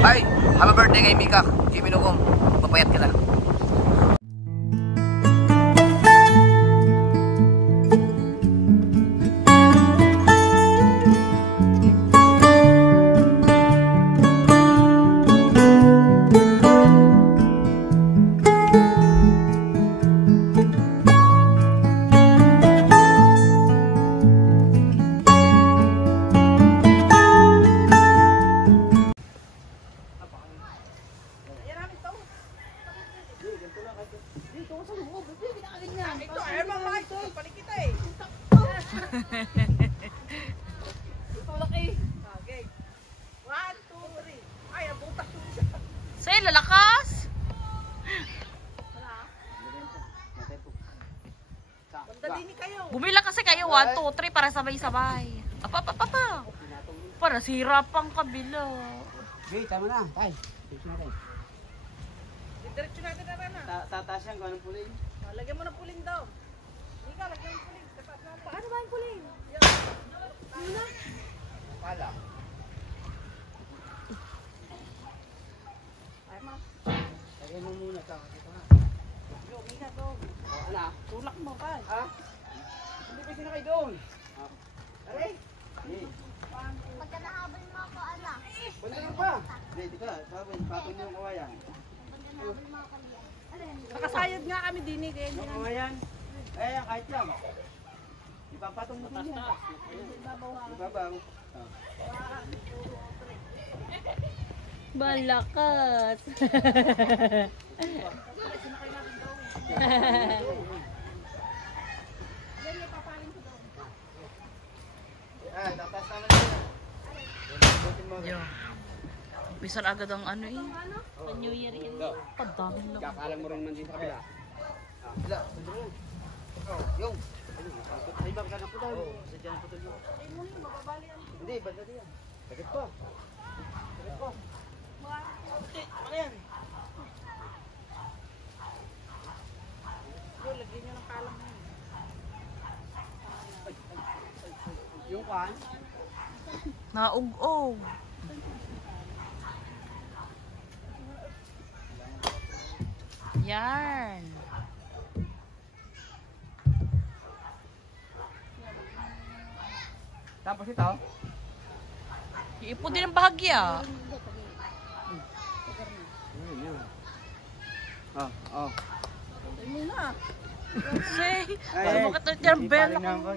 Ay, happy birthday kay Mika. Jimmy Nugong. Papayat kita. Say, lalakas! Bumila kasi kayo 1, 2, 3 para sabay-sabay. Apa. Para sira pang kabila. Okay, tama na. Tay. Diretso natin na rin na. Tataas yan kung anong puling. Lagyan mo ng puling daw. Ika, lagyan mo ng puling. Paano ba yung puling? Muna. Pala. Ay, ma. Lagyan mo muna. Ito na. Go, Mika, go. Ano? Tulak mo, pa. Ha? Hindi pa sinakay doon. Aray. Pagka nahabol mo ako, ala. Pwede na pa. Hindi ka. Sabi, patong yung kawayan. Pagka nahabol mo ako, ala. Nakasayad nga kami din eh. Kaya Yung kawayan. Eh, kahit yan. Ipapatong mo din yan. Ibabaw. Balakas. Ay, tataas naman yan. Yo. Bisan agad ang ano eh. New Year yun. Padaming lang. Kakalang mo rin man din sa kabila. Wala, sandro. Yung. Ay, baka na po tayo. Sadya na po tayo. Hindi, banda diyan. Sakit pa. Sakit pa. Ano yan? Yo, lagyan nyo ng kalang mo. Yung kan? Naug-og. Yarn. Tapos ito? Iipon din ang bahagya. Oh. Ay, muna. Say, ano bakit na dyan bela ka mo?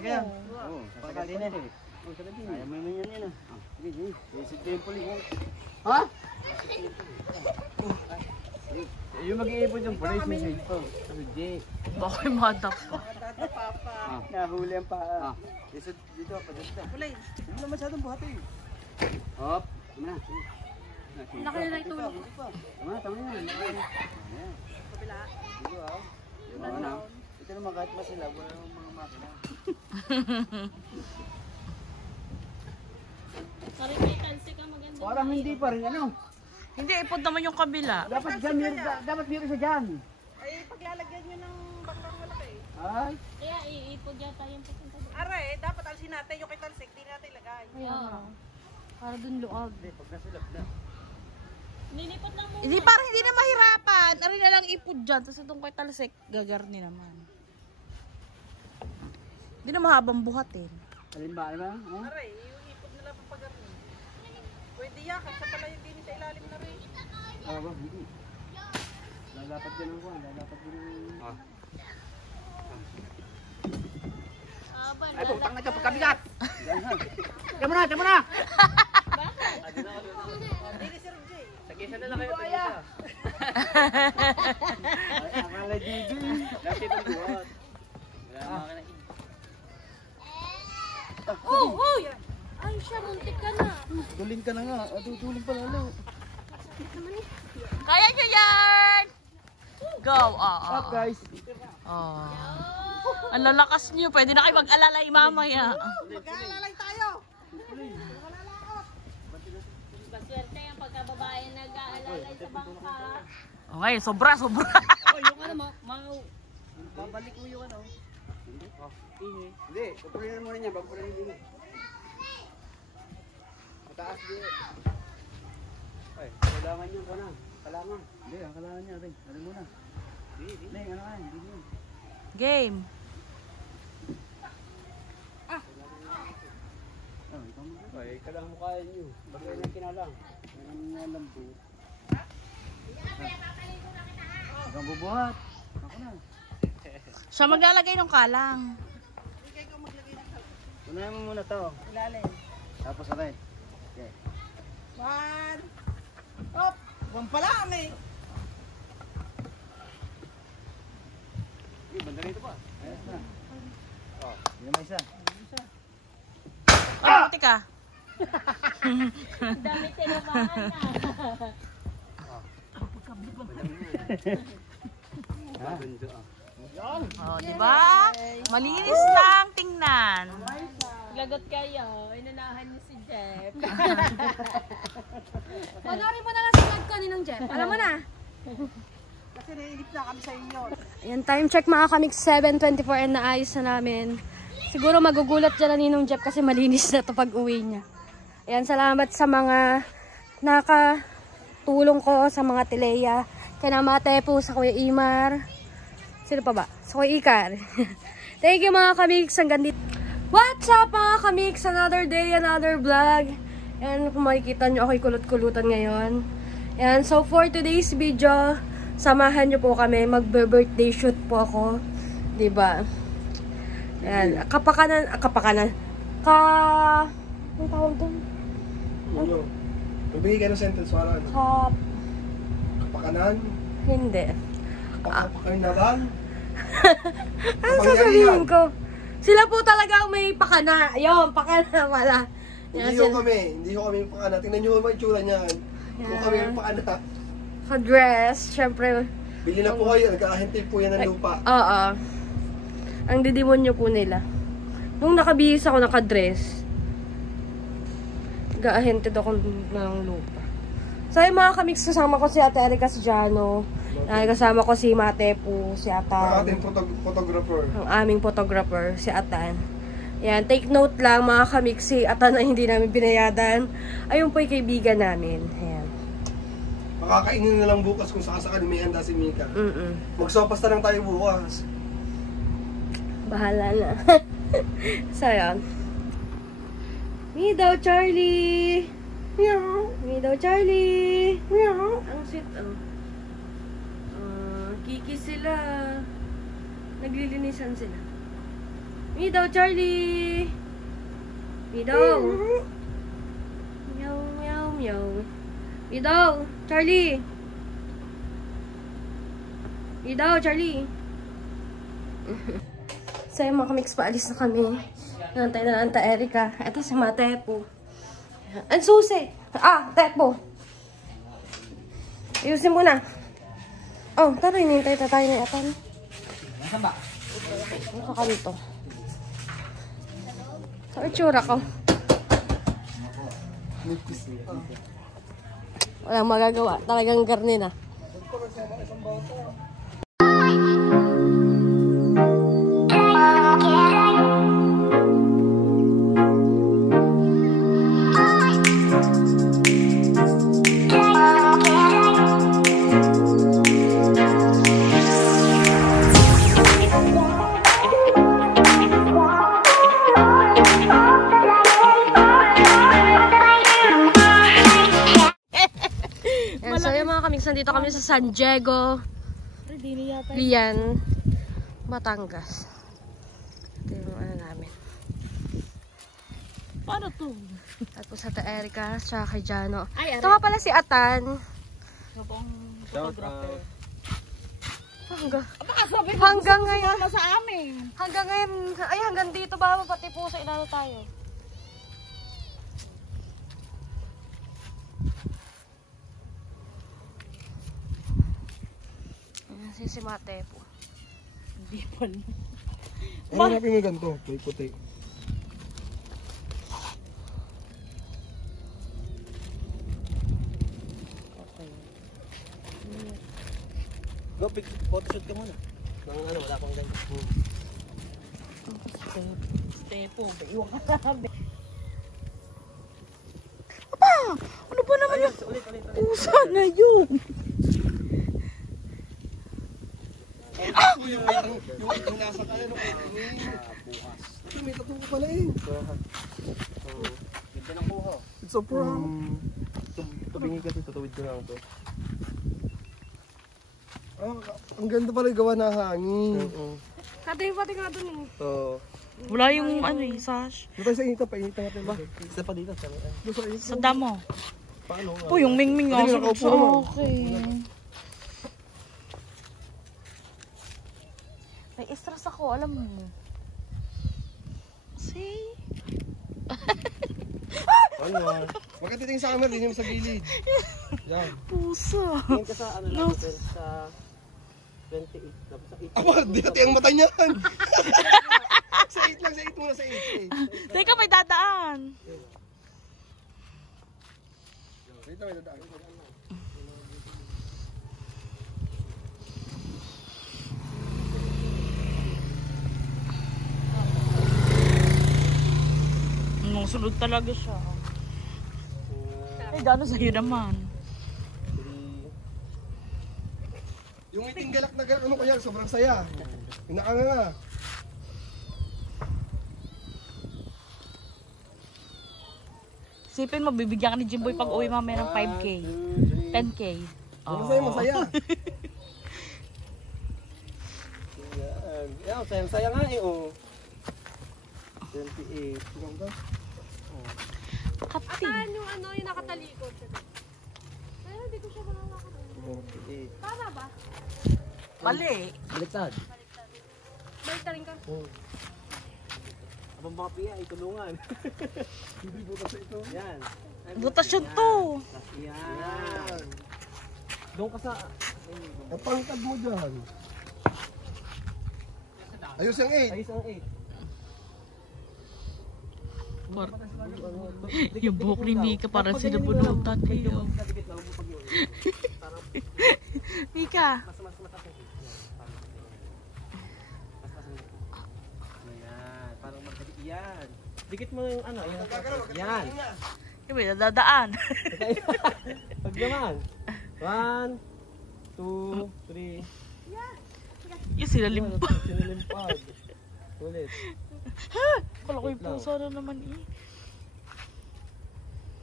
Oo, sasagalin na. Ayaw mo naman yan ah. Sige. Isit ko yung puling. Ha? Yung mag-iipon yung pulis mo sa ito. Sige. Bakit madap pa? Papa. Nahuli ang paa. Isit dito, padasta. Puling. Hindi na masyadong buhatin. Hop. Tama na. Nakalala ito. Tama yan. Kabila. Dito ah. Oo na. Ito naman kahit ba sila, wala namang mga makina. Parang may kansi ka maganda. Parang hindi pa rin ano. Hindi, ipon naman yung kabila. Dapat meron sa dyan. Ay, paglalagyan nyo ng baklang malaki. Ay. Kaya iipod yata yung papunta doon. Aray, dapat alisin natin yung kay Talsik. Di natin ilagay. Oo. Para dun luag. Hindi, pag nasulap na. Nilipot lang mo. Hindi, parang hindi na mahirapan. Ari na lang ipon dyan. Tapos itong kay Talsik, gagarni naman. Hindi na mahabang buhatin. Alin ba? Ano ba? Oh? Aray, yung ipod nila pang pagarni. Pwede yan, kasi pala yung dini sa ilalim na rin. Ah, ba? Hindi. Lalapat din ang kuhan. Lalapat din ang... Ay po, pang nagkapagkabigat! Diyan mo na! Diyan mo na! Dini si Roger. Tag-isa na lang kayo. Tag-isa. Akala Gigi. Dati itong buhat. Wala makina. Oh! Ay siya, muntik ka na. Duling ka na nga. Duling pa lalo. Kaya nyo yan! Go! Up guys! Ang lalakas nyo. Pwede na kayo mag-alalay mamaya. Mag-aalalay tayo. Maswerte yung pagkababae nag-aalalay sa bangka. Okay, sobra. Oh, yung ano, babalik mo yung ano. Hindi, pupulinan muna niya. Pupulinan din. Mataas din. Ay, Kailangan nyo ko na. Kailangan. Hindi, ang kailangan niya rin. Ano muna? Hindi, ano ka? Hindi mo. Game. Ay, kailangan mo kaya nyo. Bagay na kinalang. Ang alam po. Hanggang bubuhat. Ako na. Siya maglalagay ng kalang. Tunayan mo muna to. Ilalim. Tapos aray. Okay. 1. Op! Buwan pala kami. Sige, banda rito pa. Ayos na. Oh, yun na isa. Ay, puti ka. Ang dami tinamaan na. Oh, di ba? Malinis lang tingnan. Lagot kayo. Inunahan niyo si Jeff. Panoorin mo na lang sa vlog ko ninong Jeff. Alam mo na. Kasi naiinip na kami sa inyo. Ayan, time check mga kamix, 7:24 and naayos na namin. Siguro magugulat dyan na ninong Jeff kasi malinis na to pag uwi niya. Ayan, salamat sa mga nakatulong ko, sa mga Tileya. Kaya Mate po, sa Kuya Imar. Sino pa ba? Sa Kuya Ikar. Thank you mga kamix. Hanggang dito. What's up mga kamix? Another day, another vlog. Ayan, kung makikita nyo, ako'y kulot-kulutan ngayon. Ayan, so for today's video, samahan nyo po kami. Mag-birthday shoot po ako. Diba? Ayan, kapakanan. Ano tawag doon? Ano? Magbigay ka ng sentence para ano? Kapakanan? Hindi. Kapakanaran? Ano sasabihin ko? Sila po talaga ang may pakana. Ayun, pakana wala. Hindi ko kami pakana. Tingnan nyo ba yung tsura niyan? Kung kami yung pakana. Sa dress, syempre. Bili na po kayo. Nag-ahente po yan ng lupa. Oo. Ang didemonyo po nila. Nung nakabihis ako, nakadress, ga-ahented ako ng lupa. So yung mga kamix, kasama ko si Ate Erika, si Jano. Kasama ko si Mate po, si Atan. Ang ating photographer. Ang aming photographer, si Atan. Yan, take note lang mga kamix, si Atan na hindi namin binayadan. Ayun po yung kaibigan namin. Ayan. Makakainin na lang bukas kung sakasakali may handa si Mika. Magsopas na lang tayo bukas. Bahala na. So yan. Midaw Charlie! Meow! Midaw Charlie! Meow! Ang sweet, oh. Kiki sila. Naglilinisan sila. Midaw Charlie! Midaw! Meow, meow, meow. Midaw! Charlie! Midaw Charlie! So yung mga kamix, paalis na kami. Nantay na Anta Erika. Ito si Matepo. Ang susi! Tepo! Ayusin mo na. Oh, tara, hinintay tayo na Atan. Nasaan ba? Ang kakanto. So, itsura ko. Walang magagawa. Talagang garni na. So yung mga kamix, nandito kami sa San Diego, Lian, Batangas. Ito yung ano namin. Paano to? At po sa Erika, tsaka kay Jano. Ay, Ito nga pala si Atan. Photographer. Hanggang ngayon. Sa amin. Hanggang ngayon. Ay, hanggang dito ba? Pati po sa inano tayo. Ayan, si Mate po. Hindi pa na. Ano hanapin mo ganito? Puti. Go, photoshoot ka muna. Ano, wala pang ganyan. Tepo, iwan ka sabi. Ano ba naman yung Ulit. usan? ngayon. Yung nasa kanya, no? May tattoo ko pala eh. Ganda ng kuha. It's a prom. Tabingin kasi, tutuwid ko lang ito. Ang ganda pala yung gawa na hangin. Kati pati nga dun eh. So, Wala yung ano eh, sash. Doon tayo sa inita, painitan natin ba? isa pa dito. Doon sa inita. Sa damo. Paano nga? Oh, yung mingming nga. Hindi, Sunod nakaupo sa naman. akin. May stress ako, alam mo. See? Ano nga? Huwag ka titingin sa camera, din yung sa gilid. Yan. Pusa. Tingin ka sa ano lang natin, sa 28. Tapos sa 8. Ako, di hati ang mata niyan. Sa 8 lang, sa 8 muna, sa 8. Teka, may dadaan. Dito may dadaan. Nung sunod talaga siya. Ay, gano'n sa'yo naman. Yung iting galak na galak, ano kaya, sobrang saya. Inaanga nga. Sipin mo, bibigyan ka ni Jimboy pag uwi mamaya ng 5K. 10K. Masaya, masaya. Yan, sayang-saya nga eh, oh. 28. Kati. Saan yung ano yung nakatalikod? Pero hindi ko siya malalakas. 28. Tama ba? Mali. Baliktad. Balik na rin ka. Abang mga piya, itulungan. Hindi butas sa ito. Yan. Butas yun to. Tas yan. Doon ka sa... Napangkad mo dyan. Ayos yung 8. Ayos ang 8. Yung buhok ni Mika parang sinabunutan kayo. Mika. Yan. Parang magkabit yan. Dikit mo yung ano. Yan. Yung may nadadaan. Pag naman. 1, 2, 3. Yung sinalimpag. Sinilimpag. Ulit. Kala ko yung puso na naman eh.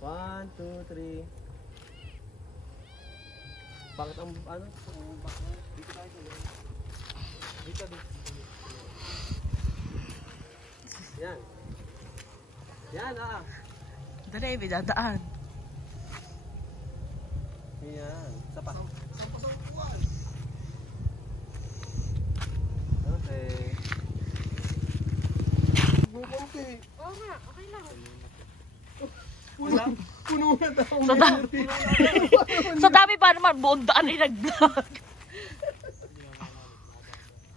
1, 2, 3. Bakit ang ano? Dito tayo sa dito. Yan. Yan ah. Dali, may dadaan. Yan. Sapa. Okay. Bukunti. Oo nga, okay lang. Puno na daw. Sa dami pa naman, buong daan ay nag-vlog.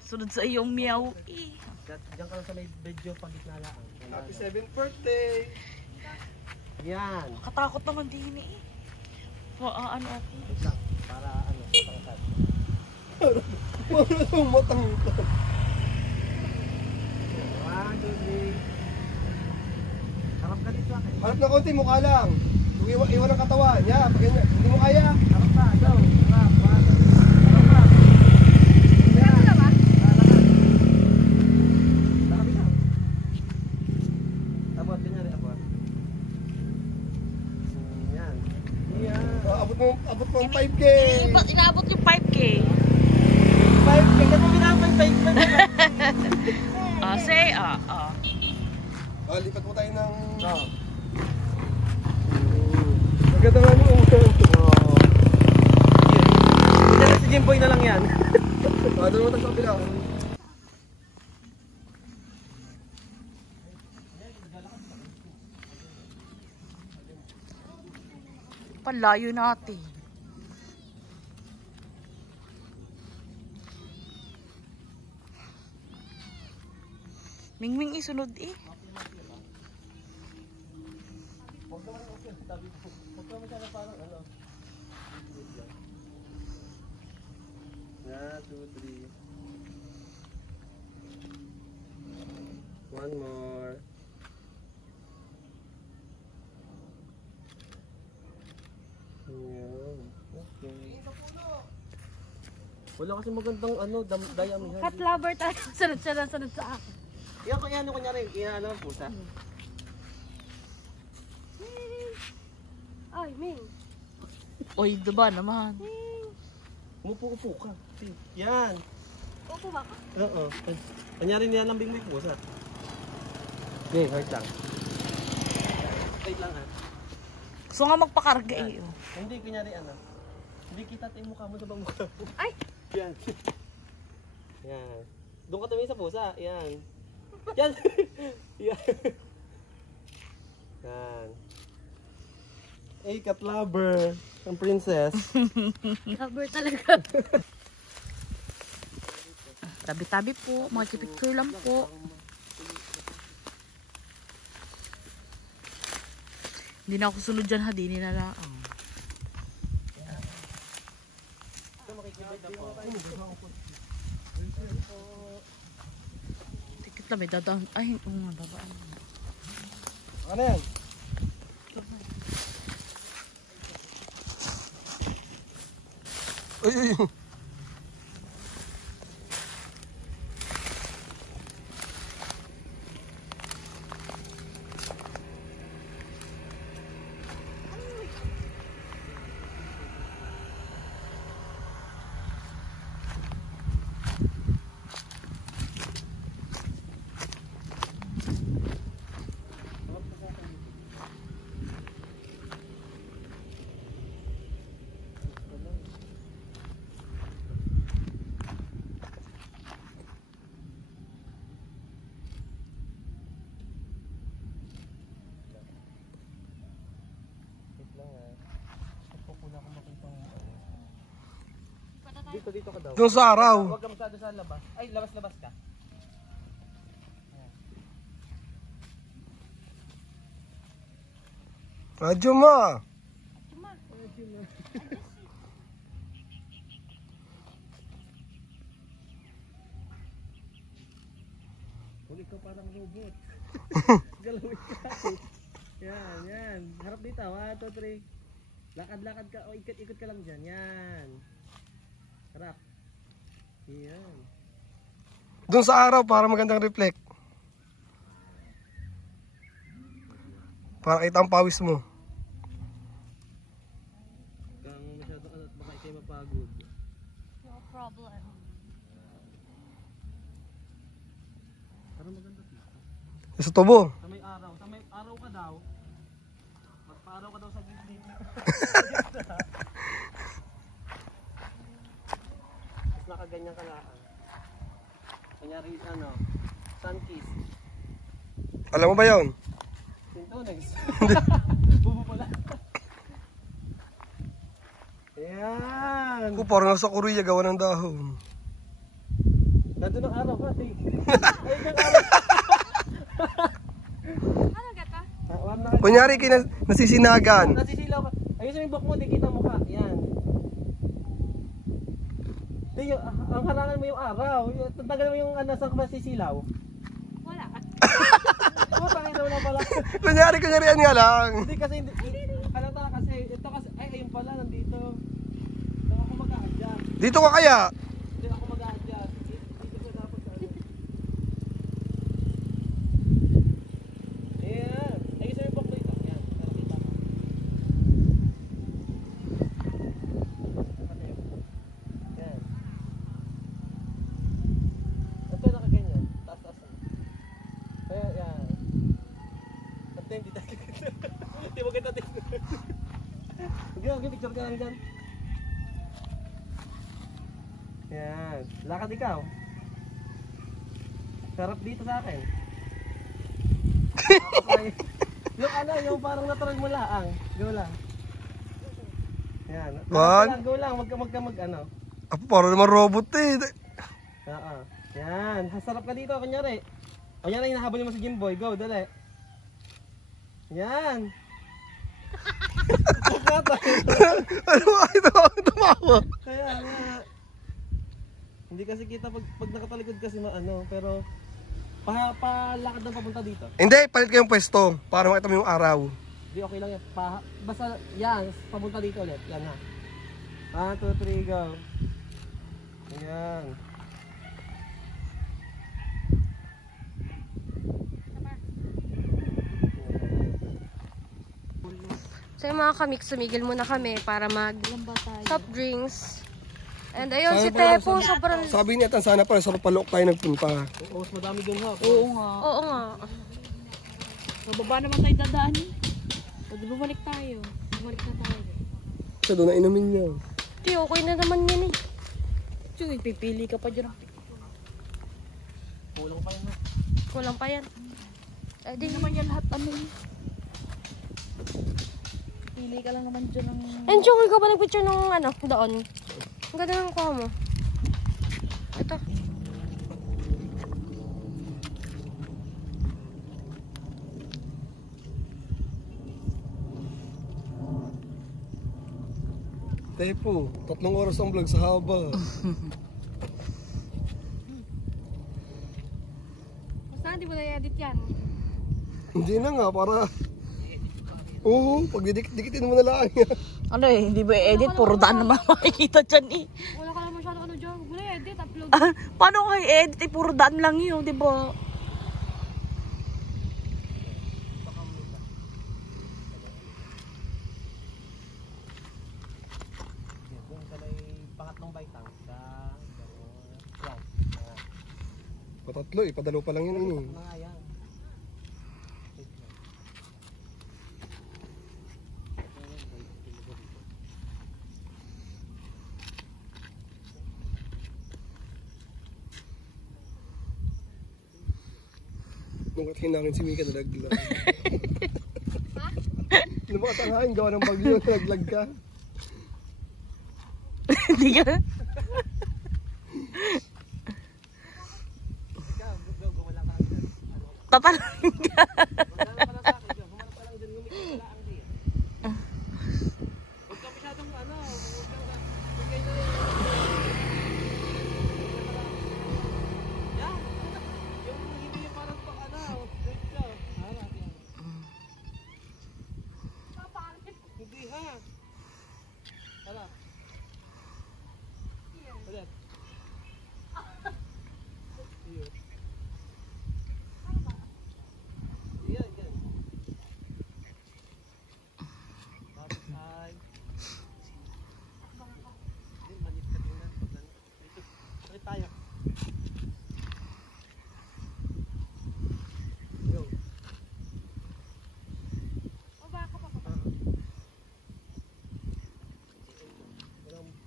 Sunod sa iyong meow eh. Diyan ka lang sa may video pag gitnalaan. Happy 7th birthday. Yan. Katakot naman din eh. Ano ako. Para ano, pangkat. Wala nang matang ito. 1, 2, 3. Harap ka dito akin. Harap na konti, mukha lang. Iwan ang katawan. Yan, pag ganyan. Hindi mo kaya. Harap ka, go. Harap, 1, 2, 3. Harap ka. Yan. Lakad. Lakad ka. Abot, kunyari, abot. Yan. Yan. Abot mo ang 5K. Inaabot yung 5K. 5K, kasi pinapay 5K. Say, Lipat mo tayo ng... Oo. Maganda nga yung ulo. Hindi na si Jimboy na lang yan. Doon mo tayo sa kapila. Palayo natin. Mingming isunod eh. One, 2, 3. One more. Yan. Wala kasi magandang ano, dayamihan. Cat lover tayo. Sunod sa akin. Yan, kaya ano kunyari, inaano ang pusa. Ay, Ming. Oy, diba naman? Umupo-upo ka. Yan. Upo ba ka? Oo. Kunyari nilalambing mo yung pusa. Okay, wait lang. Wait lang ha. Gusto nga magpakarga eh. Oh. Hindi, kunyari ano. Hindi kita tayo mukha mo na bang mukha mo? Ay! Yan. Yan. Doon ka tumingin sa pusa. Yan. Yan. Yan. Yan. Hey, cat lover. Ang princess. Lover talaga. Tabi-tabi po. Mga picture lang po. Hindi na ako sunod dyan ha. Di na lang. Tikit lang. May dadaan. Ay, dadaan. Ano yan? Ay, ay, ay. Dito ka daw. Doon sa araw. Huwag ka masyado sa labas. Ay, labas-labas ka. Radyo mo. Huwag ikaw parang robot. Galawin ka. Yan, yan. Harap dito. 1, 2, 3. Lakad-lakad ka. O, ikot-ikot ka lang dyan. Yan. Harap. Yan. Doon sa araw para magandang reflect. Para kita ang pawis mo. Kang masyadong ano, baka ikay mapagod. No problem. Parang maganda dito. Sa tubo. Sa may araw. Sa may araw ka daw. Magpa-araw ka daw sa gilid. Tapos nakaganyan ka lang. Kanyari ano, sun kiss. Alam mo ba yon? Sintonex. Bubo pala. Ayan. Ako parang nasa Korea gawa ng dahon. Nandun ang araw ka. Ayun ang araw. Ano gata? Kunyari nasisinagan. Nasisilaw ka. Ayun sa may buhok mo, di kita mukha. Yan. Di, ang harangan mo yung araw. Tatagal mo yung nasa masisilaw. Wala. Putang ina na pala. Kunyari yan nga lang. Hindi kasi, halata kasi, ito kasi, ay ayun pala, nandito. So ako mag-a-adjust. Dito ka kaya? Hindi ako mag-a-adjust. Dito ko dapat sa ano. Ayan. Ayun sa may buhok dito. Ayan. Nakakita mo. Ayan. Ito nakaganyan. Taas-taas na. Ayan, yan. Ito hindi tayo. Hindi mo kita tingnan. Huwag picture ka lang dyan. Yan. Lakad ikaw. Sarap dito sa akin. Okay. Yung ano, yung parang natural mo laang. Go lang. Yan. One. Go lang. Wag ka ano. Apo parang naman robot eh. Oo. Yan. Sarap ka dito, kunyari. O yan na hinahabol mo sa Jimboy. Go, dali. Yan. Ano ba ito? Tumawa. Kaya nga. Hindi kasi kita pag nakatalikod kasi maano. Pero palakad na papunta dito. Hindi, palit kayong pwesto para makita mo yung araw. Hindi, okay lang yan. Basta yan, papunta dito ulit. Yan ha. 1, 2, 3, go. Ayan. So yung mga kamik, sumigil muna kami para mag soft drinks. And ayun, si Tepo, sobrang... Sabi niya, sana pala sa Papalok tayo nagpunta. Oo, mas madami doon ha. Oo nga. Oo nga. Mababa naman tayo dadaan. Pag bumalik tayo. Bumalik na tayo. Sa doon na inumin niya. Di, okay na naman yan eh. Sige, pipili ka pa dyan. Kulang pa yan ha. Kulang pa yan. Eh, di Hindi naman yan lahat ano eh. Pili ka lang naman dyan ng... Enjoy ka ba nagpicture nung ano, doon? Ang ganda ng kuha mo. Ito. Tepo, 3 oras ang vlog sa haba. Basta hindi mo na-edit yan. Hindi na nga, para... Oo, pag dikitin mo na lang yan. Ano eh, hindi ba i-edit? Puro daan naman makikita dyan eh. Wala ka naman masyado ano dyan. Huwag mo na-edit, upload. Paano ko i-edit? Eh, puro daan lang yun, di ba? Doon sa may pangatlong baitang sa... Yan. Patatlo eh, padalo pa lang yun eh. Mga yan. Nung hinangin si Mika, nalaglag. Lumakas ang hangin, gawa ng bagyo, nalaglag ka. Hindi ka? Tatalangin ka.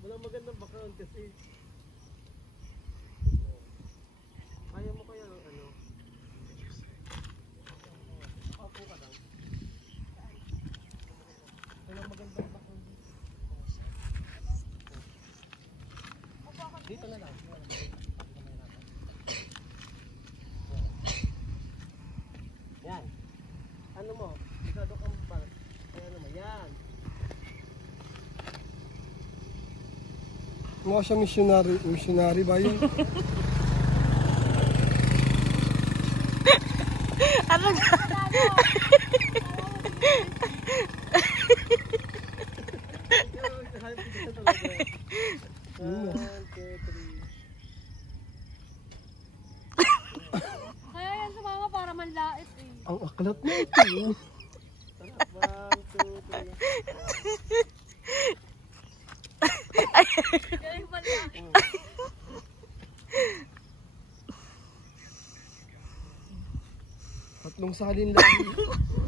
Walang magandang background kasi kaya mo kaya ano ako ka lang walang magandang background dito na lang yan ano mo isado kang bar kaya naman yan. Mukha siya missionary ba yun? Ano na? Kaya yan sa mama para manlait eh. Ang aklat na ito. 1, 2, 3 Tatlong salin lang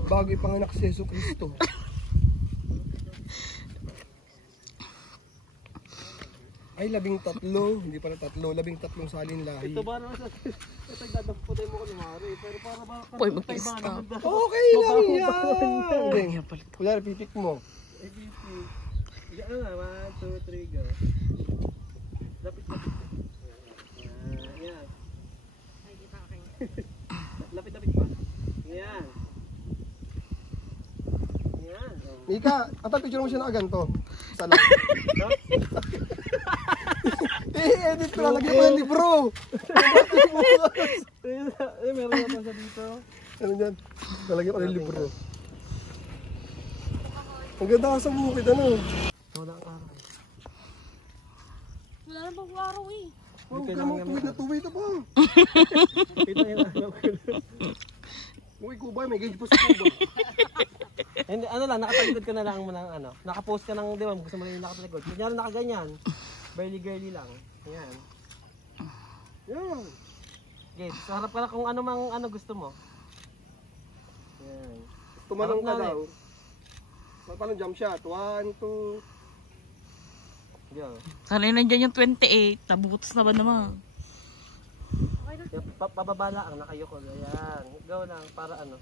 bago ipanganak si Yesu Cristo. Ay, 13. Hindi pala 3. 13 salin lahi. ito ba naman sa nagdadagputay mo ko ni Mari pero para ba Uy, mag-stop. Okay lang yan. Wala, pipik mo. Yan na, 1, 2, 3, go. Lapit. Yan. Lapit pa. Yan. Yan. Mika, atang picture mo siya na ganito. Sa lang. Edit ko, lalagyan ko ng libro. Meron na pa siya dito. Ano dyan? Lalagyan ko ng libro. Ang ganda ka sa bukid, ano? Wala ang araw. Wala na bang araw eh. Huwag ka naman tuwi na pa. Ito yung ano. Uy, Kuba, may gauge pa sa Kuba. Hindi, ano lang, nakatalikod ka na lang mo ng ano. Nakapost ka ng, di ba, gusto mo rin yung nakatalikod. Kunyari nakaganyan. Barely girly lang. Ayan. Yan. Okay, so harap ka na kung ano mang ano gusto mo. Ayan. Tumalong ka Harap na daw. Paano jump shot? 1, 2. Yan. Sanay nandiyan yung 28. Nabutos na ba naman? Pababa lang, nakayoko. Ayan. Go lang, para ano.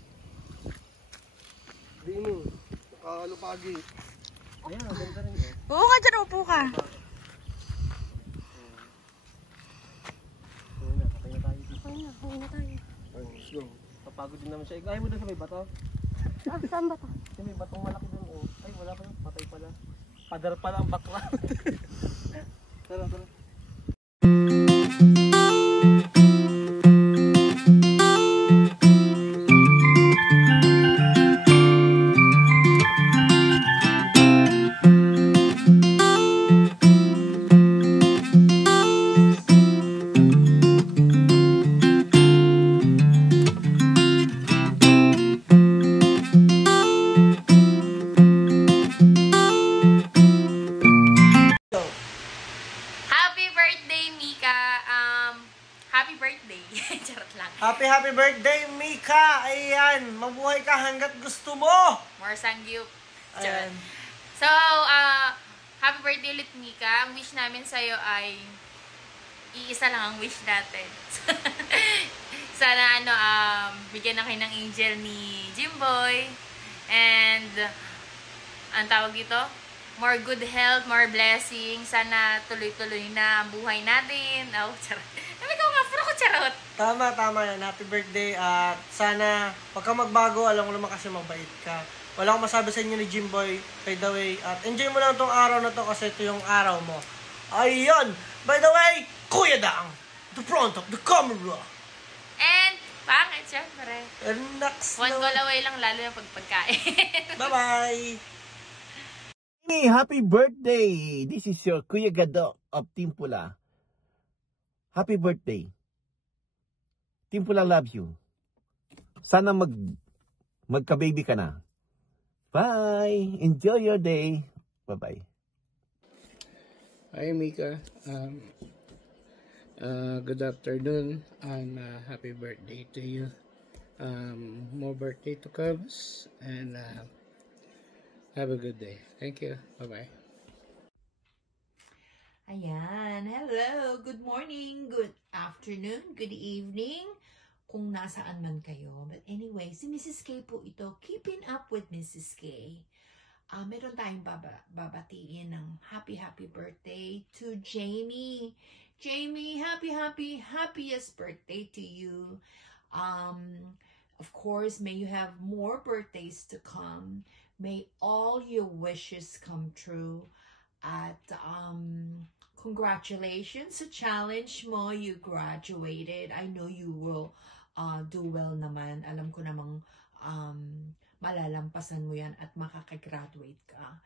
Di mo. Nakalupagi. Ayan, ganda rin eh. Oo nga dyan, upo ka. Ayan na, kapay na tayo dito. Huwag na tayo. Ay, let's go. Papagod din naman siya. Ayaw mo doon sa may bato? Saan ba to? Kasi may batong malaki doon. Oh. Ay, wala pa yun. Patay pala. Padar pala ang bakla. Tara, tara. Happy birthday, Mika. Happy birthday. Charot lang. Happy birthday, Mika! Ayan, mabuhay ka hanggat gusto mo! More sangyup. Ayan. So, happy birthday ulit, Mika. Ang wish namin sa'yo ay iisa lang ang wish natin. Sana, bigyan na kayo ng angel ni Jimboy. And, ang tawag dito? More good health, more blessings. Sana tuloy-tuloy na ang buhay natin. Oh, charot. Sabi ko nga, puro ko charot. Tama yan. Happy birthday at sana pag ka magbago, alam ko naman kasi mabait ka. Wala akong masabi sa inyo ni Jimboy, by the way. At enjoy mo lang itong araw na to kasi ito yung araw mo. Ayun! By the way, Kuya Dang, the front of the camera. And, pangit, syempre. Next One goal away lang, lalo na pagkain. Bye-bye! Hey, happy birthday! This is your Kuya Gado of Team Pula. Happy birthday. Team Pula loves you. Sana magka-baby ka na. Bye! Enjoy your day. Bye-bye. Hi Mika, good afternoon and happy birthday to you. More birthday to come and have a good day. Thank you. Bye-bye. Ayan. Hello. Good morning. Good afternoon. Good evening. Kung nasaan man kayo. But anyway, si Mrs. K po ito. Keeping up with Mrs. K. Meron tayong babatiin ng happy birthday to Jamie. Jamie, happiest birthday to you. Of course, may you have more birthdays to come. May all your wishes come true. At congratulations sa challenge mo. You graduated. I know you will do well naman. Alam ko namang malalampasan mo yan at makakagraduate ka.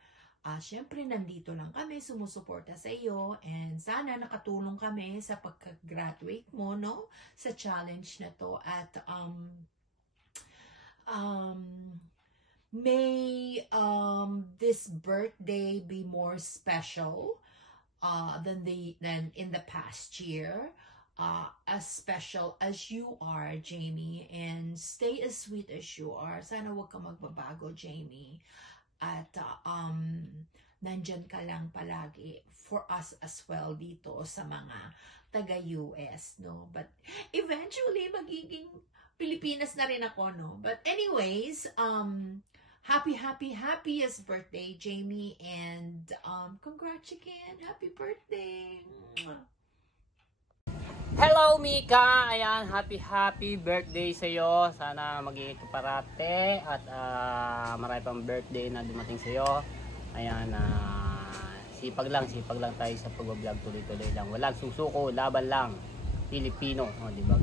Siyempre, nandito lang kami, sumusuporta sa iyo, and sana nakatulong kami sa pagka-graduate mo, no? Sa challenge na to. At may this birthday be more special than in the past year. As special as you are, Jamie, and stay as sweet as you are. Sana wag ka magbabago, Jamie. At nandyan ka lang palagi for us as well dito sa mga taga-US, no? But eventually, magiging Pilipinas na rin ako, no? But anyways, happiest birthday, Jamie, and congrats again. Happy birthday. Hello Mika! Ayan, happy birthday sa iyo. Sana mag-iingat ka parate at marami pang birthday na dumating sa iyo. Ayan, sipag lang tayo sa pag-vlog, tuloy-tuloy lang. Walang susuko, laban lang. Pilipino, di ba?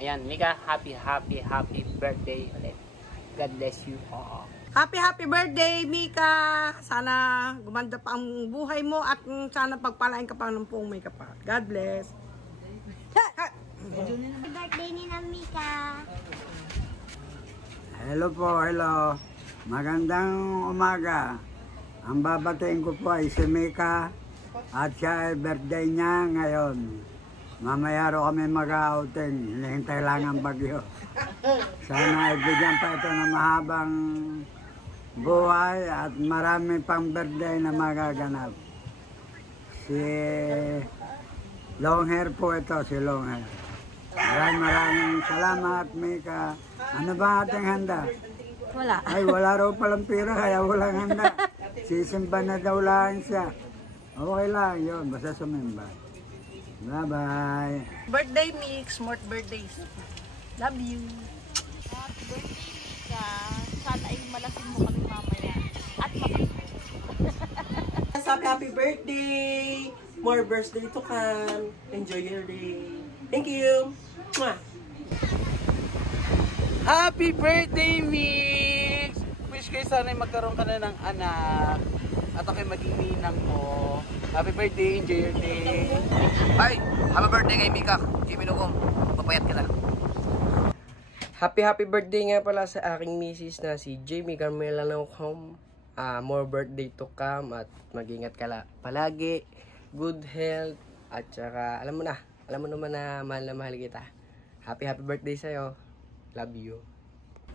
Ayan, Mika, happy birthday ulit. God bless you all. Happy birthday, Mika! Sana gumanda pa ang buhay mo at sana pagpalain ka pa ng puong may kapal. God bless. Happy birthday ni na Mika. Hello po, hello. Magandang umaga. Ang babatiin ko po ay si Mika at siya ay birthday niya ngayon. Mamaya ro kami mag-outing. Hinihintay lang ang bagyo. Sana ibigyan pa ito ng mahabang buhay at marami pang birthday na magaganap. Si long hair po ito, si long hair. Maraming salamat, Mika. Ano ba ating handa? Wala. Ay, wala raw palang pira, kaya walang handa. Sisimba na daw lang siya. Okay lang, yun. Basta sumimba. Bye-bye. Birthday mix, smart birthdays. Love you. Happy birthday, Mika. Sana ay malasing mo kami mamaya. At Happy birthday! More birthday to come. Enjoy your day. Thank you. Mwah. Happy birthday, Mix! Wish kayo sana magkaroon ka na ng anak. At ako'y maging ninang mo. Happy birthday, enjoy your day. Ay, happy birthday kay Mika. Jimmy Nugong, papayat ka na. Happy birthday nga pala sa aking misis na si Jamie Carmela Nocom. More birthday to come at mag-ingat ka palagi. Good health. At saka, alam mo naman na mahal kita. Happy birthday sa'yo. Love you.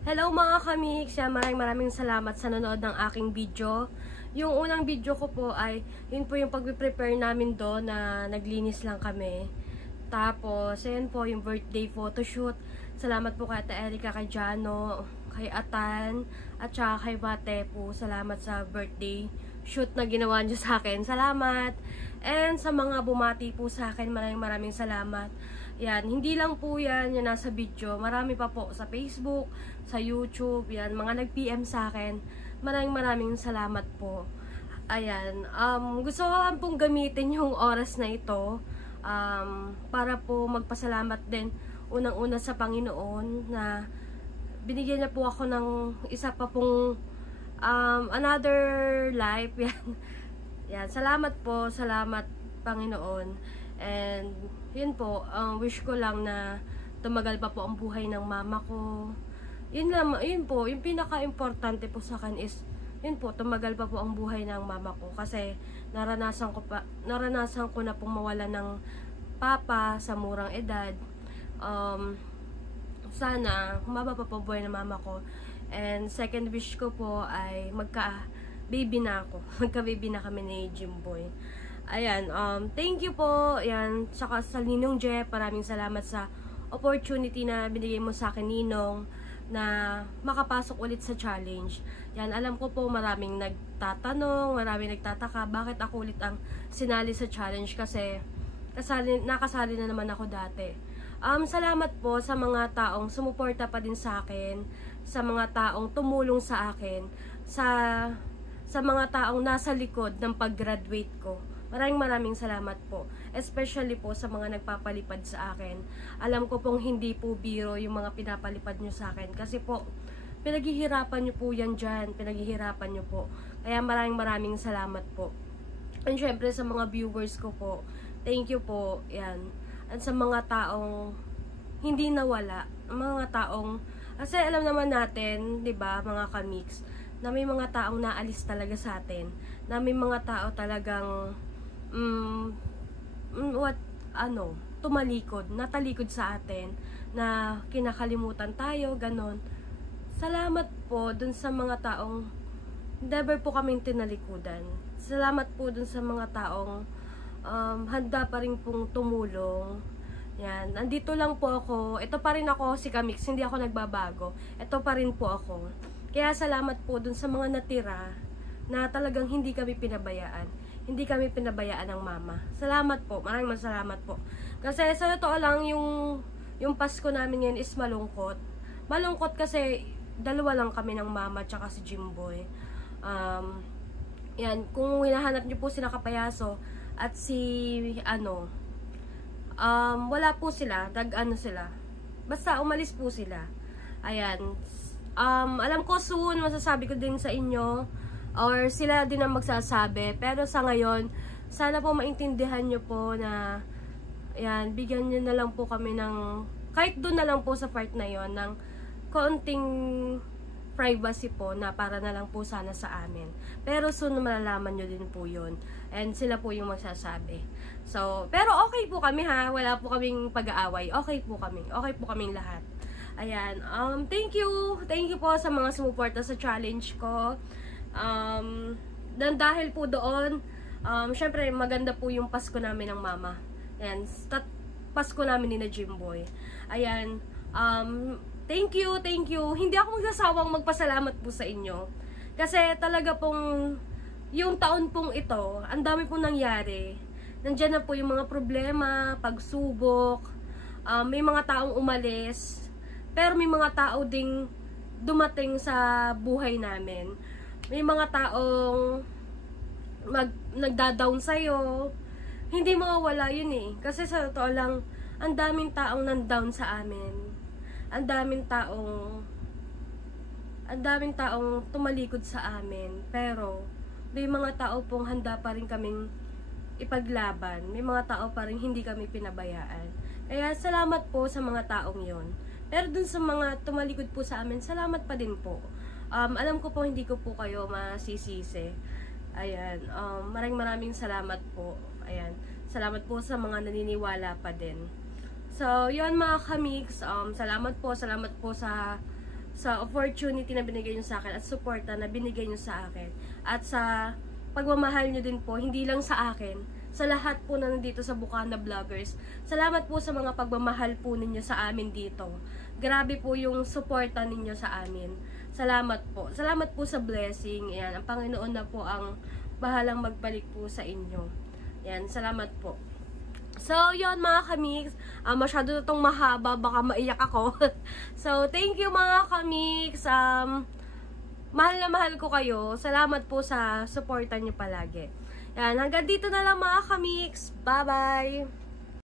Hello mga kamix! Maraming salamat sa nanood ng aking video. Yung unang video ko po ay, yun po yung pag-prepare namin doon na naglinis lang kami. Tapos, yun po yung birthday photoshoot. Salamat po kay Ate Erica, kay Jano, kay Atan, at saka kay Mate po. Salamat sa birthday shoot na ginawa nyo sa akin. Salamat! And sa mga bumati po sa akin, maraming salamat. Yan, hindi lang po yan yung nasa video. Marami pa po sa Facebook, sa YouTube, yan, mga nag-PM sa akin. Maraming salamat po. Ayan, gusto ko lang pong gamitin yung oras na ito para po magpasalamat din unang-una sa Panginoon na binigyan niya po ako ng isa pa pong another life. Yan. Yan, salamat po, salamat Panginoon. And yun po, wish ko lang na tumagal pa po ang buhay ng mama ko. Yun po, yung pinaka-importante po sa akin is, yun po, tumagal pa po ang buhay ng mama ko. Kasi naranasan ko na pong mawala ng papa sa murang edad. Sana, humaba pa po buhay ng mama ko. And second wish ko po ay magka-baby na ako. Magka-baby na kami ni Jimboy. Ayan, thank you po. Ayan, saka sa Ninong Jeff, maraming salamat sa opportunity na binigay mo sa akin, Ninong, na makapasok ulit sa challenge. Yan, alam ko po maraming nagtatanong, maraming nagtataka, bakit ako ulit ang sinali sa challenge kasi nakasali na naman ako dati. Salamat po sa mga taong sumuporta pa din sa akin, sa mga taong tumulong sa akin, sa mga taong nasa likod ng pag-graduate ko. Maraming salamat po. Especially po sa mga nagpapalipad sa akin. Alam ko pong hindi po biro yung mga pinapalipad nyo sa akin. Kasi po, pinaghihirapan nyo po yan dyan. Pinaghihirapan nyo po. Kaya maraming salamat po. And syempre sa mga viewers ko po, thank you po. Yan. At sa mga taong hindi nawala. Mga taong, kasi alam naman natin, 'di ba, mga kamix, na may mga taong naalis talaga sa atin. Na may mga tao talagang natalikod sa atin, na kinakalimutan tayo, ganon. Salamat po dun sa mga taong never po kaming tinalikudan. Salamat po dun sa mga taong handa pa rin pong tumulong. Yan, nandito lang po ako. Ito pa rin ako, si Kamix, hindi ako nagbabago. Ito pa rin po ako. Kaya salamat po dun sa mga natira na talagang hindi kami pinabayaan. Hindi kami pinabayaan ng mama. Salamat po. Maraming salamat po. Kasi sa totoo lang, yung Pasko namin ngayon is malungkot. Malungkot kasi dalawa lang kami ng mama tsaka si Jimboy. Yan, kung hinahanap niyo po sila Kapayaso at si wala po sila, sila. Basta umalis po sila. Ayan. alam ko soon, masasabi ko din sa inyo, or sila din ang magsasabi. Pero sa ngayon, sana po maintindihan nyo po na, ayan, bigyan nyo na lang po kami ng, kahit doon na lang po sa part na yon ng konting privacy po na para na lang po sana sa amin. Pero soon malalaman nyo din po yun. And sila po yung magsasabi. So, pero okay po kami ha. Wala po kaming pag-aaway. Okay po kami. Okay po kaming lahat. Ayan. Thank you. Thank you po sa mga sumuporta sa challenge ko. Dahil po doon, syempre maganda po yung Pasko namin ng mama. Ayan. Pasko namin ni na Jimboy. Ayan. Thank you, thank you. Hindi ako magsasawang magpasalamat po sa inyo. Kasi talaga pong, yung taon pong ito, ang dami pong nangyari. Nandiyan na po yung mga problema, pagsubok, may mga taong umalis, pero may mga tao ding dumating sa buhay namin. May mga taong nagda-down sa'yo. Hindi mawawala yun eh. Kasi sa totoo lang, ang daming taong nan-down sa amin. Ang daming taong tumalikod sa amin, pero may mga tao pong handa pa rin kaming ipaglaban, may mga tao pa rin hindi kami pinabayaan. Kaya salamat po sa mga taong yon. Pero dun sa mga tumalikod po sa amin, salamat pa din po. Alam ko po hindi ko po kayo masisisi. Ayan, maraming salamat po. Ayan, salamat po sa mga naniniwala pa din. So, yun mga kamiks, salamat po sa opportunity na binigay nyo sa akin at suporta na binigay nyo sa akin. At sa pagmamahal nyo din po, hindi lang sa akin, sa lahat po na nandito sa Bukana Vloggers. Salamat po sa mga pagmamahal po ninyo sa amin dito. Grabe po yung suporta ninyo sa amin. Salamat po. Salamat po sa blessing. Ayan, ang Panginoon na po ang bahalang magbalik po sa inyo. Ayan, salamat po. So, yun mga kamiks. Masyado na itong mahaba. Baka maiyak ako. So, thank you mga kamiks. Mahal na mahal ko kayo. Salamat po sa supportan nyo palagi. Yan, hanggang dito na lang mga kamiks. Bye-bye!